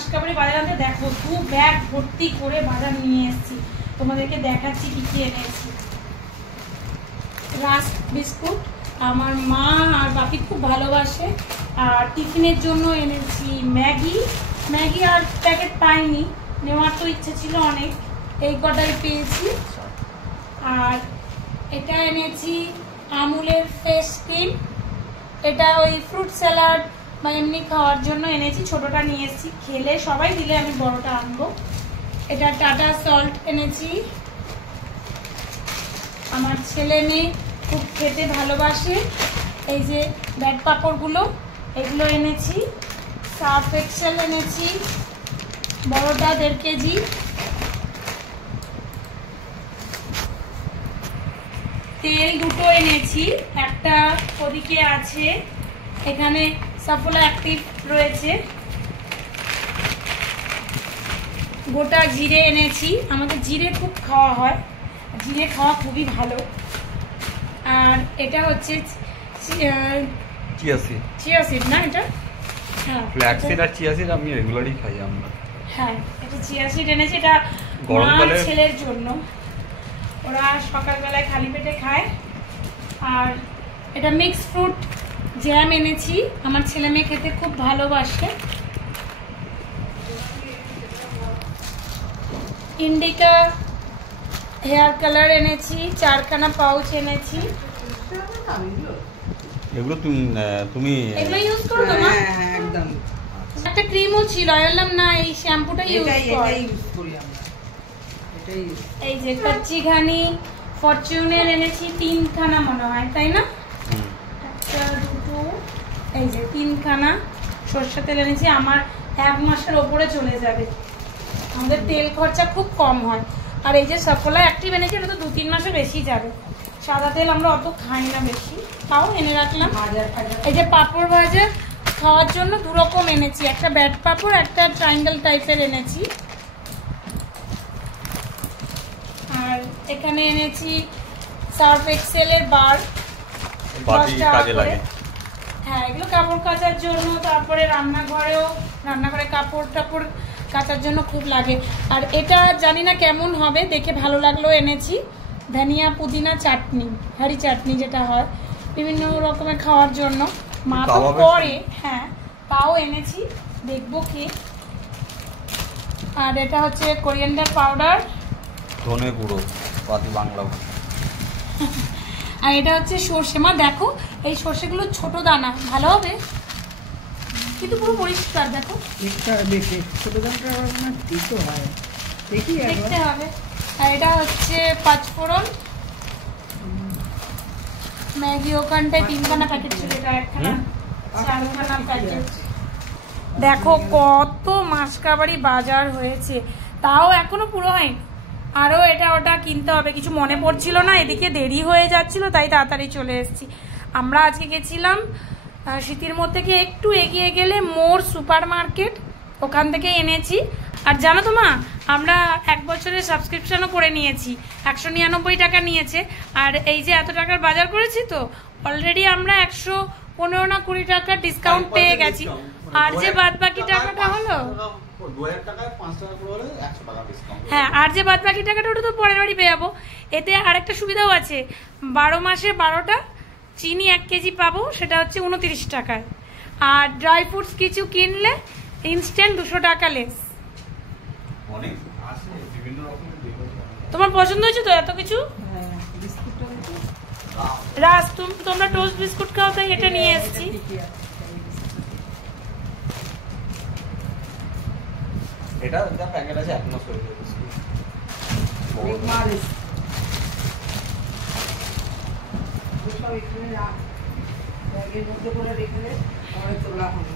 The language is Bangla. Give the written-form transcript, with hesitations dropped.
মাসকাবাড়ি বাজার আনতে। দেখো 2 ব্যাগ ভর্তি করে বাজার নিয়ে এসেছি, তোমাদেরকে দেখাচ্ছি কি কি এনেছি। রাস্ক বিস্কুট আমার মা আর বাপি খুব ভালোবাসে। আর টিফিনের জন্য এনেছি ম্যাগি আর প্যাকেট পাইনি, নেওয়ার তো ইচ্ছে ছিল অনেক, এই কটাই পেয়েছি। আর এটা এনেছি আমুলের ফেস ক্রিম, এটা ওই ফ্রুট স্যালাড বা এমনি খাওয়ার জন্য এনেছি, ছোটটা নিয়ে এসেছি, খেলে সবাই দিলে আমি বড়টা আনবো। এটা টাটা সল্ট এনেছি, আমার ছেলে মেয়ে খুব খেতে ভালোবাসে। এই যে ব্যাট পাঁপড়গুলো এগুলো এনেছি। সার্ফ এক্সেল এনেছি বড়টা 1.5 কেজি। তেল দুটো এনেছি, একটা ওদিকে আছে, এখানে সাফোলা অ্যাক্টিভ রয়েছে। গোটা জিরে এনেছি, আমাদের জিরে খুব খাওয়া হয়, জিরে খাওয়া খুবই ভালো। আর এটা হচ্ছে চিয়া সিড না, এটা হ্যাঁ ফ্ল্যাক্স সিড আর চিয়া সিড আমি রেগুলারই খাই আমরা। হ্যাঁ এটা চিয়া সিড এনেছি, এটা গরমকালে ছেলের জন্য, ওরা সকালবেলায় খালি পেটে খায়। আর এটা মিক্স ফ্রুট জ্যাম এনেছি, আমার ছেলে মেয়ে খেতে খুব ভালোবাসে। ইন্ডিকা হেয়ার কালার এনেছি, 4খানা পাউচ এনেছি। এগুলো তুমি এগুলো ইউজ করো তো মা? হ্যাঁ একদম। একটা ক্রিমও ছিল, বললাম না এই শ্যাম্পুটা ইউজ করি আমরা, এটাই। এই যে কাচ্চি ঘানি ফরচুনের এনেছি 3খানা মনে হয়, তাই না? একটা দুটো, এই যে 3খানা। সরষের তেল এনেছি, আমার 1 মাসের ওপরে চলে যাবে, আমাদের তেল খরচা খুব কম হয়। আর এই যে সাফোলা অ্যাক্টিভ এনেছি, এটা তো 2-3 মাসে বেশি যাবে। সাদা তেল আমরা অত খাই না বেশি, তাও এনে রাখলাম। এই যে পাঁপড় ভাজা খাওয়ার জন্য 2 রকম এনেছি, একটা ব্যাট পাঁপড়, একটা ট্রায়াঙ্গেল টাইপের এনেছি। আর এখানে এনেছি সার্ফ এক্সেলের বার, 10 টাকা করে। হ্যাঁ এগুলো কাপড় কাচার জন্য, তারপরে রান্নাঘরে কাপড় টাপড় কাচার জন্য খুব লাগে। আর এটা জানি না কেমন হবে, দেখে ভালো লাগলো এনেছি। ধনিয়া পুদিনা চাটনি, হাঁড়ি চাটনি যেটা হয় বিভিন্ন রকমের খাওয়ার জন্য, মা তো করে। হ্যাঁ তাও এনেছি, দেখবো কি। আর এটা হচ্ছে কোরিয়ান্ডার পাউডার, ধনে গুঁড়ো বাংলা। আর এটা হচ্ছে সর্ষে। মা দেখো এই সর্ষেগুলো ছোট দানা, ভালো হবে কিন্তু পুরো পরিষ্কার। দেখো ছোট দানাটা দিতে হয়, দেখতে হবে। আর এটা হচ্ছে 5 ফোড়ন, ম্যাগি ওখানটায় 3খানা প্যাকেট ছিল, এটা 1খানা 4খানা প্যাকেট। দেখো কত মাসকাবাড়ি বাজার হয়েছে, তাও এখনো পুরো হয়নি, আরো এটা ওটা কিনতে হবে। কিছু মনে পড়ছিল না, এদিকে দেরি হয়ে যাচ্ছিল, তাই তাড়াতাড়ি চলে এসেছি। আমরা আজকে গেছিলাম শীতের মধ্যে গিয়ে একটু এগিয়ে গেলে মোর সুপার মার্কেট, ওখান থেকে এনেছি। আর জানো তো মা, আমরা 1 বছরের সাবস্ক্রিপশনও করে নিয়েছি, 199 টাকা নিয়েছে। আর এই যে এত টাকার বাজার করেছি, তো অলরেডি আমরা 115 না 20 টাকা ডিসকাউন্ট পেয়ে গেছি। আর যে বাদ বাকি টাকাটা হলো, হ্যাঁ আর যে বাদ বাকি টাকাটা ওটা তো পরের বাড়ি পেয়ে যাবো। এতে আরেকটা সুবিধাও আছে, 12 মাসে 12টা চিনি 1 কেজি পাবো, সেটা হচ্ছে 29 টাকায়। আর ড্রাই ফ্রুটস কিছু কিনলে ইনস্ট্যান্ট 200 টাকা লেস। তোমার পছন্দ হয়েছে তো এত কিছু? রাস তোমরা টোস্ট বিস্কুট খাও, তাই এটা নিয়ে এসেছি। এটা যা প্যাকেট আছে 1 মাস হয়ে যাবে। সব এখানে রাখ, ব্যাগের মধ্যে করে রেখে দে, পরে তোলা হবে।